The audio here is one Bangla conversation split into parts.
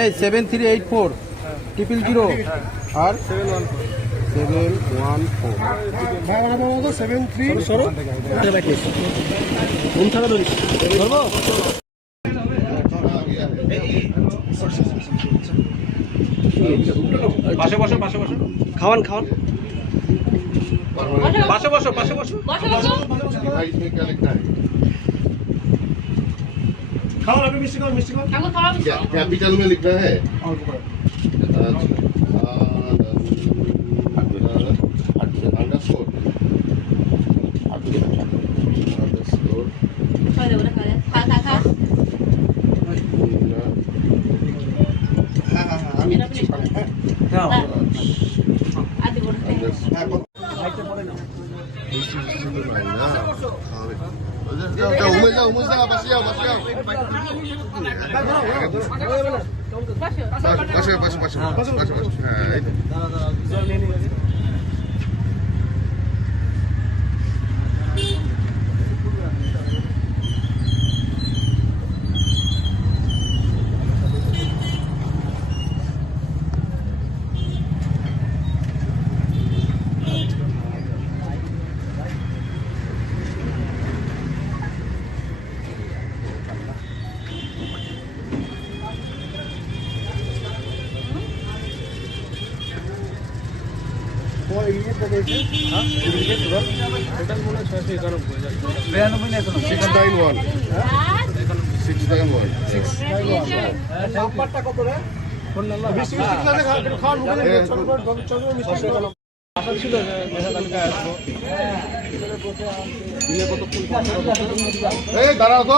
এই 7384 000 আর 714 পাশে বসো খাওয়ান পাশে বসো भाई इसमें क्या लिखा है? खाओ अभी मिस्टी खाओ कैपिटल में लिखना है। अंडरस्कोर उमस बस जाओ दाঁড়াও তো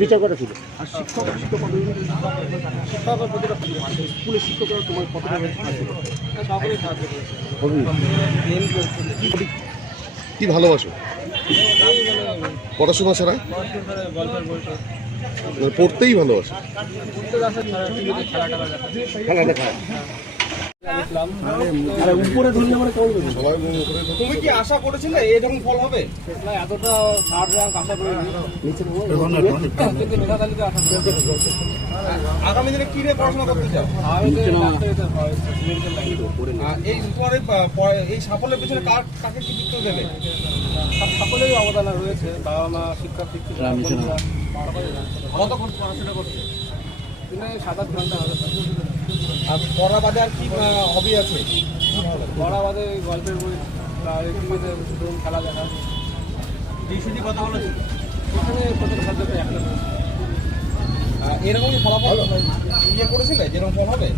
বিচার করে ছিল আর শিক্ষকের স্কুলের শিক্ষকরা তোমার কতটা সকলেই সাহায্য করেছে। কি ভালোবাসো পড়াশোনা ছাড়া? পড়তেই ভালোবাসো, খেলা দেখা। তুমি কি আশা করেছিলে এরকম ফল হবে? এতটা থার্ড র্যাঙ্ক আশা করি আগামী দিনে কি নিয়ে পড়াশোনা করতে চাও? এই তোমার এই সাফল্যের পিছনে কাকে কি দিতে দেবে? সকলেই অবদান রয়েছে, বাবা মা, শিক্ষক শিক্ষিকা। কতক্ষণ পড়াশোনা করছে? 7-8 ঘন্টা হবে। আর পড়া বাদে আর কি হবি আছে? পড়া বাদে গল্পের বই, টিভিতে খেলা দেখা। টিউশনি কথা বলেছি এখানে প্রত্যেক সাবজেক্টে একটা এরকমই ফলাফল ইয়ে করেছিলে যেরকম ফল হবে?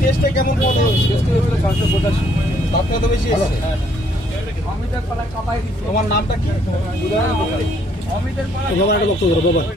টেস্টে কেমন ফল? টেস্টে হয়েছিল 485। তার থেকে তো বেশি এসেছে। অমিতের পাড়ায় কাপাই দিচ্ছে। তোমার নামটা কি? অমিতের পাড়ায়